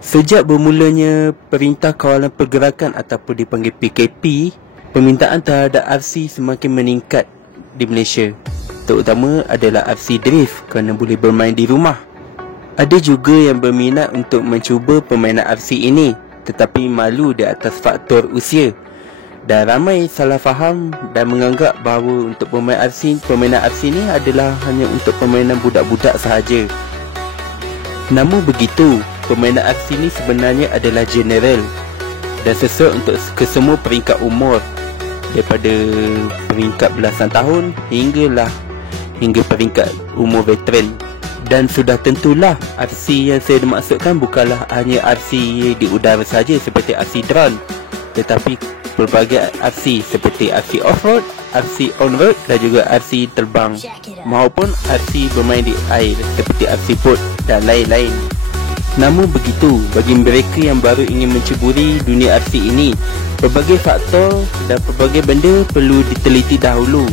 Sejak bermulanya Perintah Kawalan Pergerakan ataupun dipanggil PKP, permintaan terhadap RC semakin meningkat di Malaysia. Terutama adalah RC drift kerana boleh bermain di rumah. Ada juga yang berminat untuk mencuba permainan RC ini, tetapi malu di atas faktor usia. Dan ramai salah faham dan menganggap bahawa untuk permainan RC ni adalah hanya untuk permainan budak-budak sahaja. Namun begitu, permainan RC ni sebenarnya adalah general dan sesuai untuk kesemua peringkat umur, daripada peringkat belasan tahun hingga peringkat umur veteran. Dan sudah tentulah RC yang saya maksudkan bukanlah hanya RC di udara saja seperti RC drone, tetapi pelbagai RC seperti RC off-road, RC on-road dan juga RC terbang, maupun RC bermain di air seperti RC boat dan lain-lain. Namun begitu, bagi mereka yang baru ingin menceburi dunia RC ini, pelbagai faktor dan pelbagai benda perlu diteliti dahulu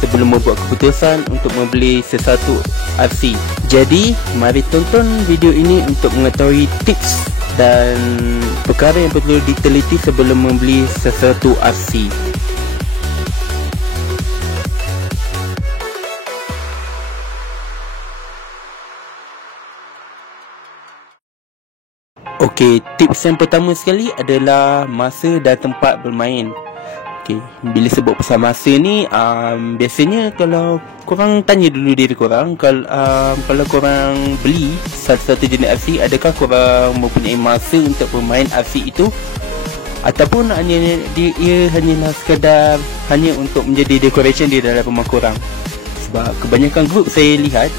sebelum membuat keputusan untuk membeli sesuatu RC. Jadi, mari tonton video ini untuk mengetahui tips dan perkara yang perlu diteliti sebelum membeli sesuatu RC. Okey, tips yang pertama sekali adalah masa dan tempat bermain. Okey, bila sebut pasal masa ni, biasanya kalau korang tanya dulu diri korang, kalau korang beli satu jenis RC, adakah korang mempunyai masa untuk bermain RC itu, ataupun hanya ia hanyalah sekadar hanya untuk menjadi decoration di dalam rumah korang? Sebab kebanyakan grup saya lihat,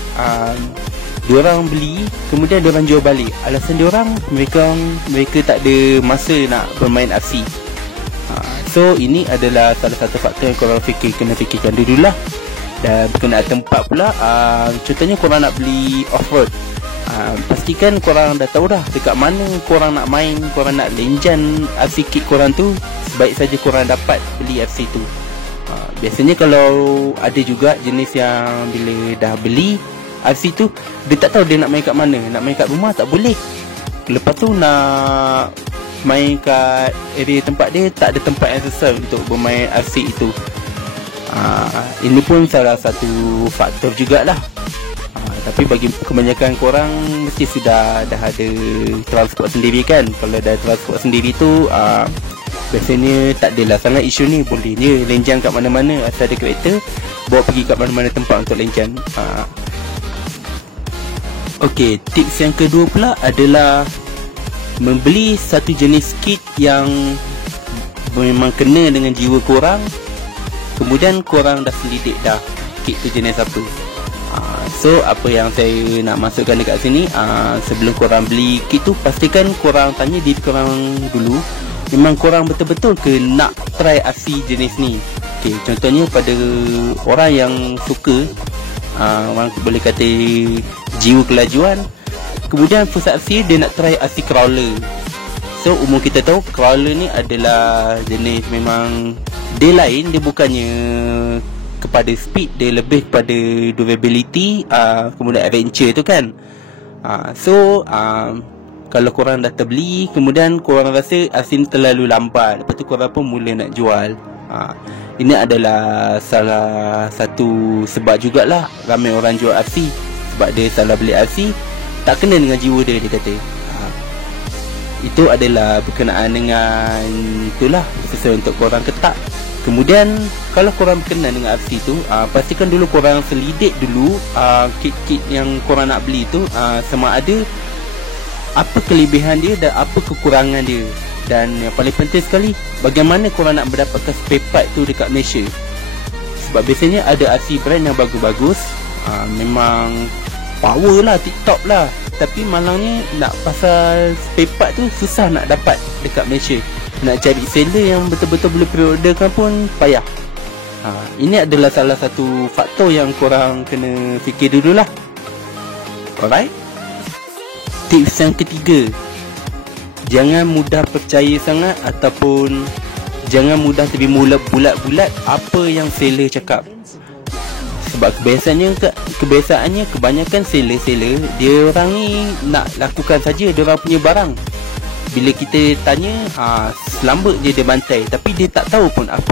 diorang beli kemudian diorang jual balik. Alasan diorang, mereka tak ada masa nak bermain RC. So ini adalah salah satu faktor yang korang kena fikirkan dululah. Dan berkenaan tempat pula, contohnya korang nak beli off-road, pastikan korang dah tahu dah dekat mana korang nak main, korang nak lenjan RC kit korang tu. Sebaik saja korang dapat beli RC tu. Biasanya kalau ada juga jenis yang bila dah beli RC tu, dia tak tahu dia nak main kat mana. Nak main kat rumah tak boleh. Lepas tu nak main kat area tempat dia, tak ada tempat yang sesuai untuk bermain RC itu. Ini pun salah satu faktor jugalah. Tapi bagi kebanyakan korang mesti sudah dah ada transport sendiri kan. Kalau dah transport sendiri tu, biasanya tak adalah sangat isu ni. Boleh je lenjan kat mana-mana asal ada kereta, bawa pergi kat mana-mana tempat untuk lenjan. Okey, tips yang kedua pula adalah membeli satu jenis kit yang memang kena dengan jiwa korang. Kemudian korang dah selidik dah kit tu jenis apa. So apa yang saya nak masukkan dekat sini, sebelum korang beli kit tu, pastikan korang tanya diri korang dulu, memang korang betul-betul ke nak try RC jenis ni. Okay, contohnya pada orang yang suka, orang boleh kata jiwa kelajuan, kemudian first RC dia nak try RC crawler. So umum kita tahu crawler ni adalah jenis, memang dia lain, dia bukannya kepada speed, dia lebih kepada durability, kemudian adventure tu kan. So kalau korang dah terbeli, kemudian korang rasa RC ni terlalu lambat, lepas tu korang pun mula nak jual, ini adalah salah satu sebab jugalah ramai orang jual RC. Sebab dia salah beli RC, tak kena dengan jiwa dia kata. Itu adalah berkenaan dengan itulah, sesuai untuk korang ke tak. Kemudian kalau korang berkenan dengan RC tu, pastikan dulu korang selidik dulu kit-kit yang korang nak beli tu, sama ada apa kelebihan dia dan apa kekurangan dia. Dan yang paling penting sekali, bagaimana korang nak mendapatkan spare part tu dekat Malaysia. Sebab biasanya ada RC brand yang bagus-bagus, memang power lah, TikTok lah, tapi malangnya nak pasal spare part tu susah nak dapat dekat Malaysia. Nak cari seller yang betul-betul boleh pre-orderkan pun payah. Ini adalah salah satu faktor yang korang kena fikir dululah. Alright. Tips yang ketiga, jangan mudah percaya sangat ataupun jangan mudah terima bulat-bulat apa yang seller cakap. Sebab kebiasaannya kebanyakan seller dia orang ni nak lakukan saja dia orang punya barang. bila kita tanya, selamba je dia bantai, tapi dia tak tahu pun apa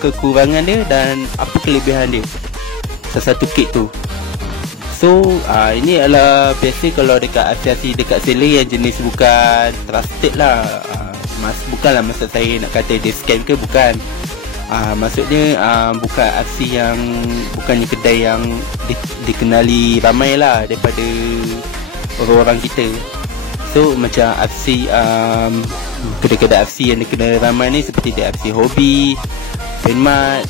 kekurangan dia dan apa kelebihan dia satu kit tu. So ini adalah biasa kalau dekat aksi-aksi dekat seller yang jenis bukan trusted lah. Bukanlah maksud saya nak kata dia scam ke, bukan. Maksudnya bukan aksi yang, bukannya kedai yang dikenali ramai lah daripada orang-orang kita. So macam aksi kedai-kedai aksi yang dikenali ramai ni seperti dia aksi Hobi, Penmat,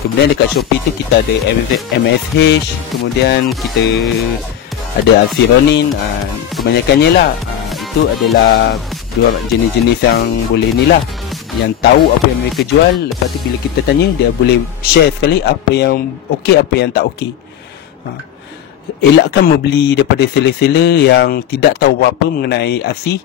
kemudian dekat Shopee tu kita ada MSH, kemudian kita ada aksi Ronin. Kebanyakannya lah itu adalah dua jenis-jenis yang boleh ni lah, yang tahu apa yang mereka jual. Lepas tu bila kita tanya, dia boleh share sekali apa yang okey, apa yang tak okey. Elakkan membeli daripada seller-seller yang tidak tahu apa mengenai aksi.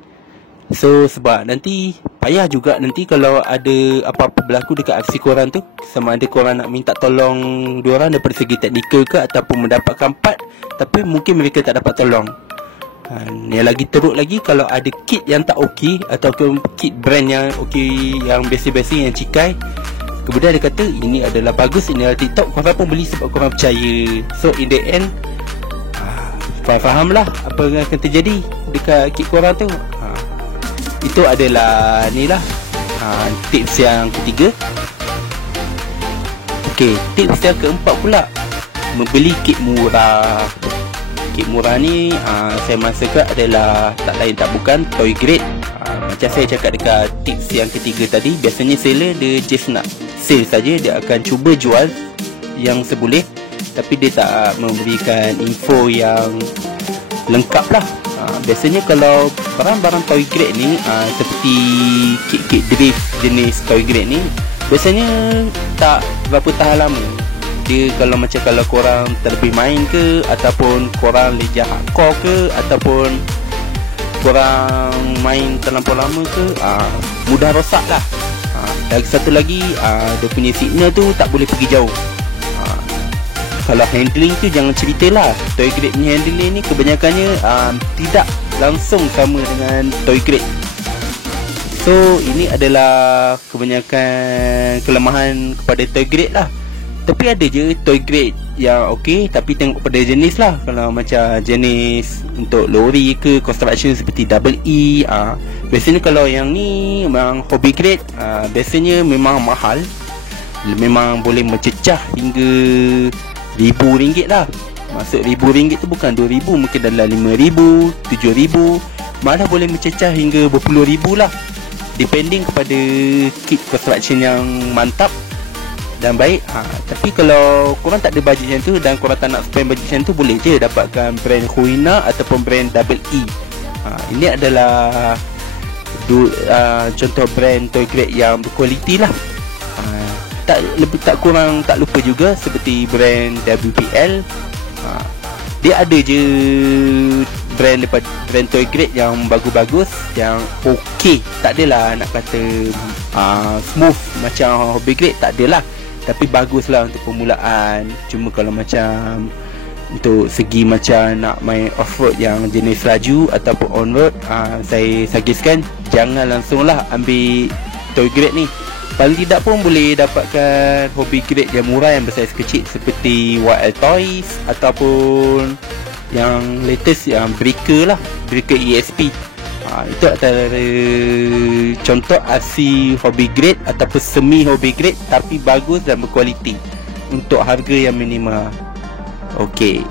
So sebab nanti payah juga nanti kalau ada apa-apa berlaku dekat aksi korang tu, sama ada korang nak minta tolong diorang daripada segi teknikal ke ataupun mendapatkan part, tapi mungkin mereka tak dapat tolong. Yang lagi teruk lagi kalau ada kit yang tak okey ataupun kit brand yang okey, yang biasa-biasa, yang cikai, kemudian dia kata ini adalah bagus, ini adalah TikTok, korang pun beli sebab korang percaya. So in the end fahamlah apa yang akan terjadi dekat kit korang tu. Itu adalah ni lah tips yang ketiga. Okey, tips yang keempat pula, membeli kit murah. Kit murah ni saya maksudkan adalah tak lain tak bukan toy grade. Macam saya cakap dekat tips yang ketiga tadi, biasanya seller dia just nak sale saja, dia akan cuba jual yang seboleh, tapi dia tak memberikan info yang lengkap lah. Biasanya kalau barang-barang toy grade ni, seperti kit-kit drift jenis toy grade ni, biasanya tak berapa tahan lama. Dia kalau korang terlebih main ke, ataupun korang leja hardcore ke, ataupun korang main terlampau lama ke, mudah rosak lah. Lagi satu lagi, dia punya signal tu tak boleh pergi jauh. Kalau handling tu jangan ceritalah. Toy grade ni handling ni kebanyakannya tidak langsung sama dengan toy grade. So ini adalah kebanyakan kelemahan kepada toy grade lah. Tapi ada je toy grade yang okey, tapi tengok pada jenis lah. Kalau macam jenis untuk lori ke construction seperti double E, biasanya kalau yang ni memang hobby grade, biasanya memang mahal. Memang boleh mencecah hingga RM1,000 lah. Maksud RM1,000 tu bukan RM2,000, mungkin dalam RM5,000, RM7,000, malah boleh mencecah hingga RM20,000 lah, depending kepada kit construction yang mantap dan baik. Tapi kalau korang tak ada bajet macam tu dan korang tak nak spend bajet macam tu, boleh je dapatkan brand Huina ataupun brand Double E. Ini adalah contoh brand toy grade yang berkualiti lah. Tak lupa juga seperti brand WPL. Dia ada je brand toy grade yang bagus-bagus, yang okey. Tak adalah nak kata smooth macam hobby grade, tak adalah, tapi bagus lah untuk permulaan. Cuma kalau macam untuk segi macam nak main off-road yang jenis laju ataupun on-road, saya suggestkan jangan langsung lah ambil toy grade ni. Paling tidak pun boleh dapatkan hobby grade yang murah yang bersaiz kecil seperti YL Toys, ataupun yang latest yang Breaker lah, Breaker ESP. Itu antara contoh aksi hobby grade ataupun semi hobby grade tapi bagus dan berkualiti untuk harga yang minimal. Okey,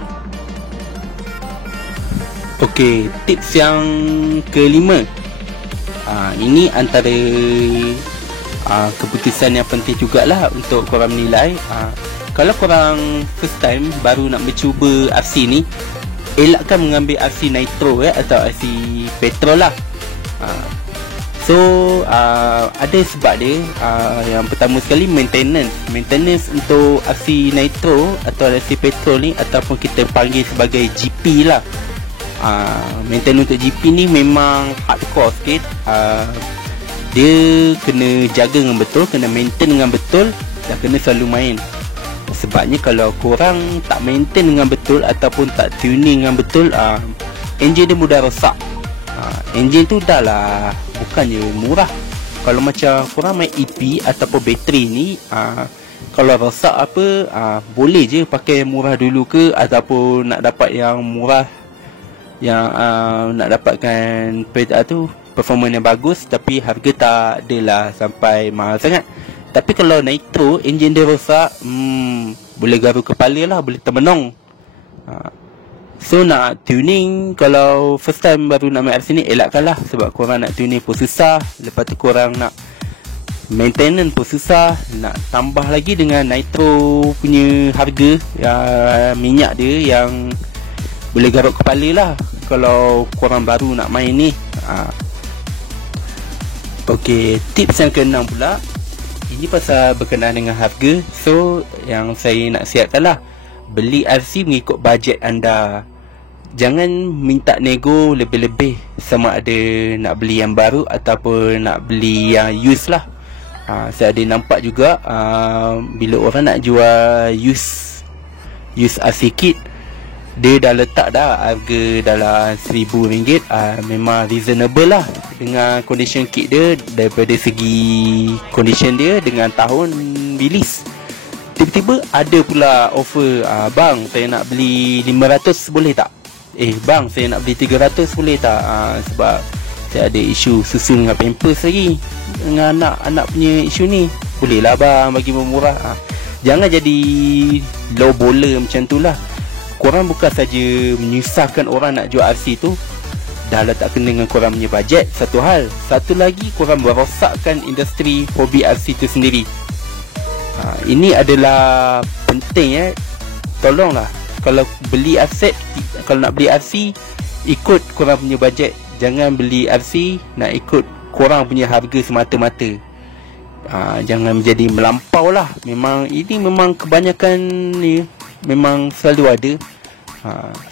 tips yang kelima. Ini antara keputusan yang penting jugalah untuk korang menilai. Kalau korang first time baru nak mencuba RC ni, elakkan mengambil RC nitro atau RC petrol lah. So ada sebab dia. Yang pertama sekali, maintenance untuk RC nitro atau RC petrol ni, ataupun kita panggil sebagai GP lah. Maintenance untuk GP ni memang hardcore sikit. Dia kena jaga dengan betul, kena maintain dengan betul, dan kena selalu main. Sebabnya kalau korang tak maintain dengan betul ataupun tak tuning dengan betul, engine dia mudah rosak. enjin tu dah lah bukannya murah. Kalau macam korang main EP ataupun bateri ni, kalau rosak apa, boleh je pakai yang murah dulu ke, ataupun nak dapat yang murah, yang nak dapatkan performance yang bagus tapi harga tak adalah sampai mahal sangat. Tapi kalau nitro, enjin dia rosak, boleh garu kepala lah, boleh termenung. So nak tuning, kalau first time baru nak main RC ni, elakkan lah. Sebab korang nak tuning pun susah, lepas tu korang nak maintenance pun susah, nak tambah lagi dengan nitro punya harga, minyak dia yang boleh garuk kepala lah kalau korang baru nak main ni. Ok, tips yang ke-6 pula, ini pasal berkenaan dengan harga. So yang saya nak siapkan lah, beli RC mengikut bajet anda. Jangan minta nego lebih-lebih, sama ada nak beli yang baru ataupun nak beli yang used lah. Saya ada nampak juga bila orang nak jual used RC kit, dia dah letak dah harga dalam RM1,000. Memang reasonable lah dengan condition kit dia, daripada segi condition dia dengan tahun release. Tiba-tiba ada pula offer, bang saya nak beli 500 boleh tak? Bang saya nak beli 300 boleh tak? Sebab saya ada isu susu dengan pampers lagi, dengan anak punya isu ni. Boleh lah bang bagi murah. Jangan jadi low baller macam tu lah. Korang bukan saja menyusahkan orang nak jual RC tu, dah letak kena dengan korang punya bajet, satu hal. Satu lagi, korang merosakkan industri hobi RC tu sendiri. Ini adalah penting Tolonglah, kalau beli aset, kalau nak beli RC, ikut korang punya bajet. Jangan beli RC nak ikut korang punya harga semata-mata. Jangan menjadi melampau lah. Memang ini memang kebanyakan ni memang selalu ada.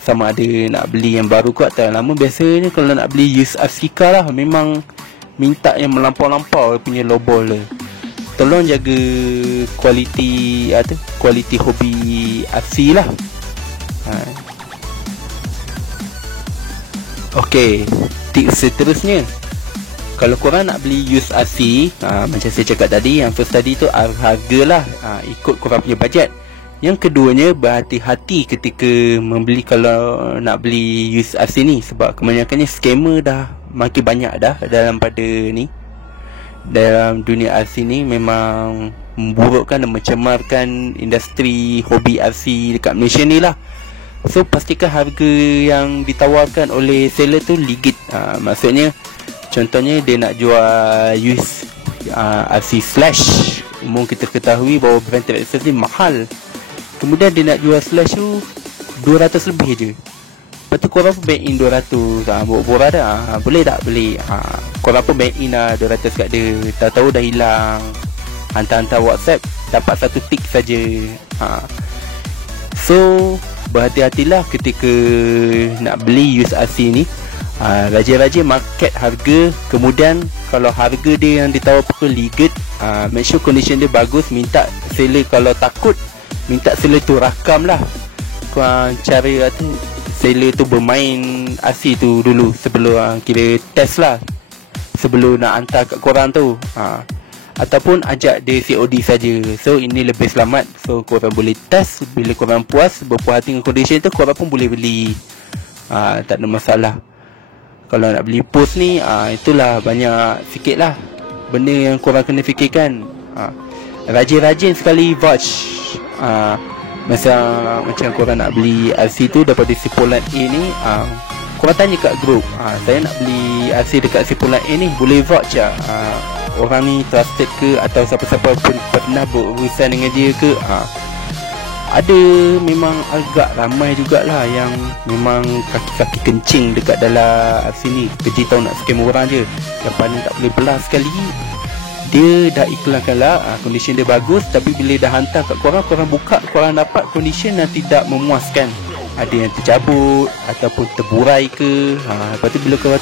Sama ada nak beli yang baru kot atau yang lama. Biasanya kalau nak beli used RC car lah, memang minta yang melampau-lampau punya lowball lah. Tolong jaga kualiti hobi RC lah. Ok, tips seterusnya, kalau korang nak beli used RC, macam saya cakap tadi, yang first tadi tu harga lah, ikut korang punya bajet. Yang keduanya, berhati-hati ketika membeli kalau nak beli used RC ni. Sebab kebanyakannya scammer dah makin banyak dah dalam dunia RC ni. Memang memburukkan dan mencemarkan industri hobi RC dekat Malaysia ni lah. So pastikan harga yang ditawarkan oleh seller tu legit. Maksudnya, contohnya dia nak jual used RC Slash. Umum kita ketahui bahawa brand Traxxas ni mahal. Kemudian dia nak jual Slash tu 200 lebih je. Lepas tu korang pun bank in 200. Borak-borak dah. Boleh tak? Boleh. Korang pun bank in lah 200 kat dia. Tahu-tahu dah hilang. Hantar-hantar WhatsApp, dapat satu tick saja. So berhati-hatilah ketika nak beli used RC ni. Rajin-rajin market harga. Kemudian kalau harga dia yang ditawar pun legit, make sure condition dia bagus. Minta seller, kalau takut, minta seller tu rakam lah. Cara seller tu bermain RC tu dulu sebelum kira test lah, sebelum nak hantar kat korang tu. Ataupun ajak dia COD saja. So ini lebih selamat. So korang boleh test. Bila korang puas, berpuas hati dengan condition tu, korang pun boleh beli. Tak ada masalah. Kalau nak beli post ni, itulah banyak sikit lah benda yang korang kena fikirkan. Rajin-rajin sekali watch. Macam korang nak beli RC tu daripada Sipolan A ni, korang tanya kat group, saya nak beli RC dekat Sipolan A ni, boleh watch tak? Orang ni trusted ke, atau siapa-siapa pun pernah berurusan dengan dia ke? Ada memang agak ramai jugalah yang memang kaki-kaki kencing dekat dalam RC ni. Kerja tahu nak scam orang je. Yang paling tak boleh belah sekali, dia dah iklankan lah, condition dia bagus, tapi bila dah hantar kat korang, korang buka, korang dapat condition yang tidak memuaskan. Ada yang tercabut ataupun terburai ke. Lepas tu bila korang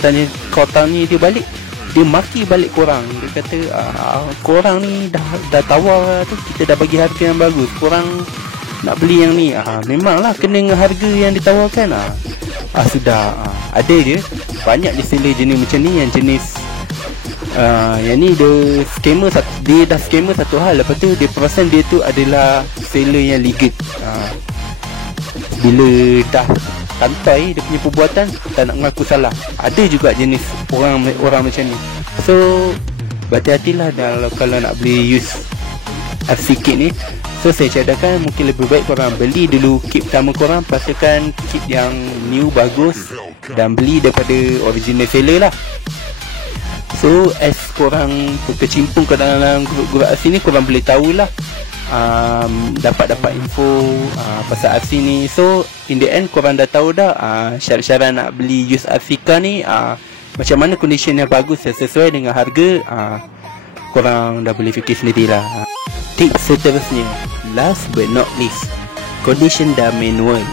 tanya dia balik, dia maki balik korang. Dia kata, korang ni dah tawar tu, kita dah bagi harga yang bagus, korang nak beli yang ni. Memanglah kena dengan harga yang ditawarkan. Sudah. Ada je. Banyak je seller jenis macam ni. Yang jenis yang ni dia scammer. Dia dah scammer satu hal. Lepas tu dia perasan dia tu adalah seller yang legal. Bila dah santai dia punya perbuatan, tak nak mengaku salah. Ada juga jenis orang macam ni. So berhati-hatilah kalau nak beli use FC kit ni. So saya cadangkan mungkin lebih baik korang beli dulu kit pertama korang. Pastikan kit yang new bagus dan beli daripada original seller lah. So as korang terkecimpung ke dalam grup-grup FC ni, korang boleh tahulah dapat info pasal RC ni. So in the end korang dah tahu dah syarat-syarat nak beli use RC car ni, macam mana condition yang bagus yang sesuai dengan harga. Korang dah boleh fikir sendirilah. Tips seterusnya, last but not least, condition dah manual.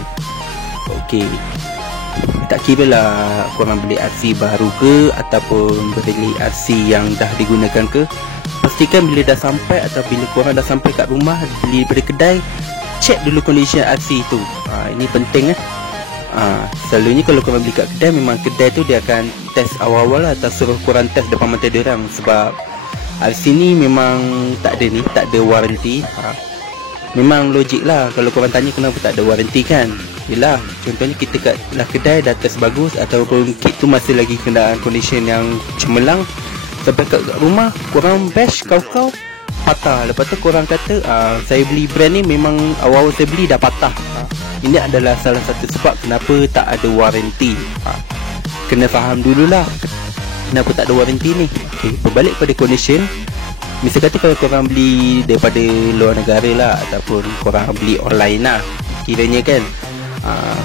Okay, tak kira lah korang beli RC baru ke ataupun beli RC yang dah digunakan ke, pastikan bila dah sampai atau bila korang dah sampai kat rumah, beli daripada kedai, check dulu condition RC tu. Ini penting selalunya kalau korang beli kat kedai, memang kedai tu dia akan test awal-awal lah, atau suruh korang test depan mata dia orang. Sebab RC ni memang tak ada warranty. Memang logik lah kalau korang tanya kenapa tak ada warranty kan. Yelah, contohnya kita kat lah kedai dah test bagus, ataupun kit tu masih lagi kena condition yang cemerlang, sampai kat rumah korang bash kau patah. Lepas tu korang kata saya beli brand ni memang awal-awal saya beli dah patah. Ini adalah salah satu sebab kenapa tak ada warranty. Kena faham dululah kenapa tak ada warranty ni. Okay, berbalik pada condition. Misal kata kalau korang beli daripada luar negara lah, ataupun korang beli online lah kiranya kan,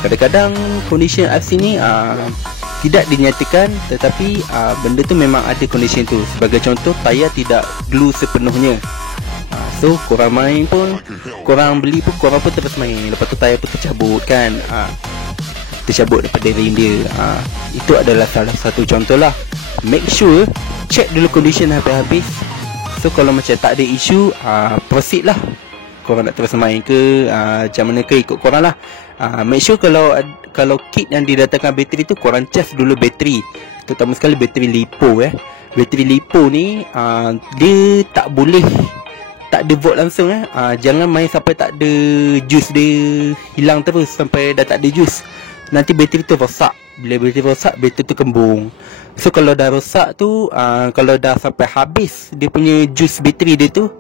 kadang-kadang condition RC ni tidak dinyatakan, tetapi benda tu memang ada condition tu. Sebagai contoh, tayar tidak glue sepenuhnya. So korang main pun, korang beli pun, korang pun terus main, lepas tu tayar pun tercabut kan, tercabut daripada ring dia. Itu adalah salah satu contoh lah. Make sure check dulu condition habis-habis. So kalau macam tak ada isu, proceed lah. Korang nak terus main ke macam mana ke, ikut korang lah. Make sure kalau kit yang didatangkan bateri tu, korang charge dulu bateri, terutama sekali bateri LiPo. Bateri LiPo ni dia tak boleh tak ada volt langsung. Jangan main sampai tak ada juice dia hilang terus sampai dah tak ada juice. Nanti bateri tu rosak. Bila bateri rosak, bateri tu kembung. So kalau dah rosak tu, kalau dah sampai habis dia punya juice bateri dia tu,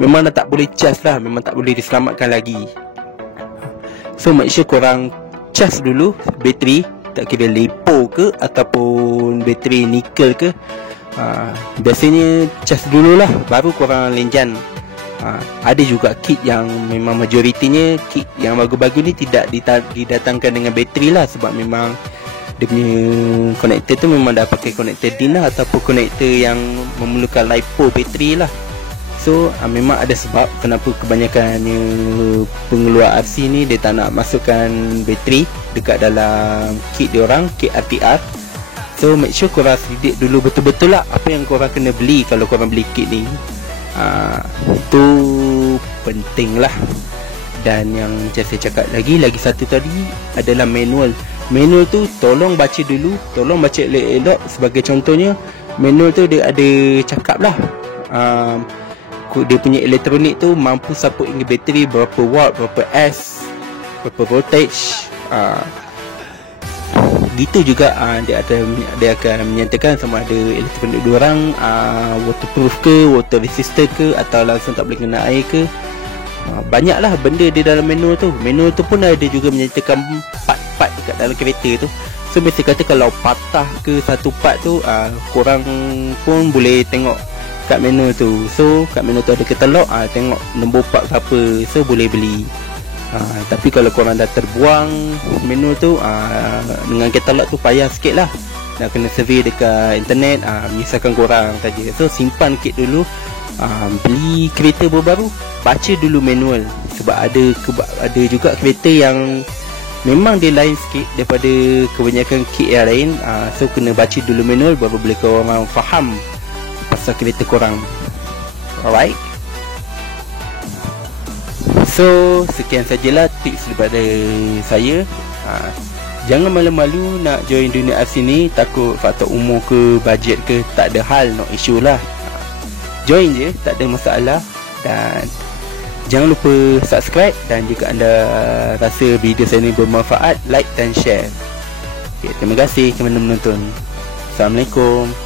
memang dah tak boleh charge lah, memang tak boleh diselamatkan lagi. So make sure korang charge dulu bateri, tak kira LiPo ke ataupun bateri nikel ke. Biasanya charge dululah, baru korang lenjan. Ada juga kit yang memang majoritinya kit yang bagus-bagus ni tidak didatangkan dengan bateri lah, sebab memang dia punya konektor tu memang dah pakai konektor DIN lah, ataupun konektor yang memerlukan LiPo bateri lah. So memang ada sebab kenapa kebanyakannya pengeluar RC ni dia tak nak masukkan bateri dekat dalam kit diorang, kit RTR. So make sure korang selidik dulu betul-betul lah apa yang korang kena beli kalau korang beli kit ni. Itu penting lah. Dan yang macam saya cakap lagi satu tadi adalah manual. Manual tu tolong baca dulu, tolong baca elok-elok. Sebagai contohnya, manual tu dia ada cakap lah dia punya elektronik tu mampu support hingga bateri berapa watt, berapa S, berapa voltage. Gitu juga dia akan menyatakan sama ada elektronik diorang waterproof ke, water resistant ke, atau langsung tak boleh kena air ke. Banyaklah benda di dalam manual tu. Manual tu pun ada juga menyatakan part-part dekat dalam kereta tu. So biasa kata kalau patah ke satu part tu, korang pun boleh tengok kat manual tu. So kat manual tu ada katalog, tengok nombor part berapa, so boleh beli. Tapi kalau korang dah terbuang manual tu, dengan katalog tu payah sikit lah, nak kena survey dekat internet, menyusahkan korang saja. So simpan kit dulu. Beli kereta baru, baca dulu manual. Sebab ada juga kereta yang memang dia lain sikit daripada kebanyakan kit yang lain. So kena baca dulu manual, baru boleh korang faham pasal kereta korang. Alright, so sekian sajalah tips daripada saya. Jangan malu-malu nak join dunia AFC ni. Takut faktor umur ke, bajet ke, tak ada hal, no issue lah. Join je, tak ada masalah. Dan jangan lupa subscribe. Dan jika anda rasa video saya ni bermanfaat, like dan share. Okay, terima kasih kerana menonton. Assalamualaikum.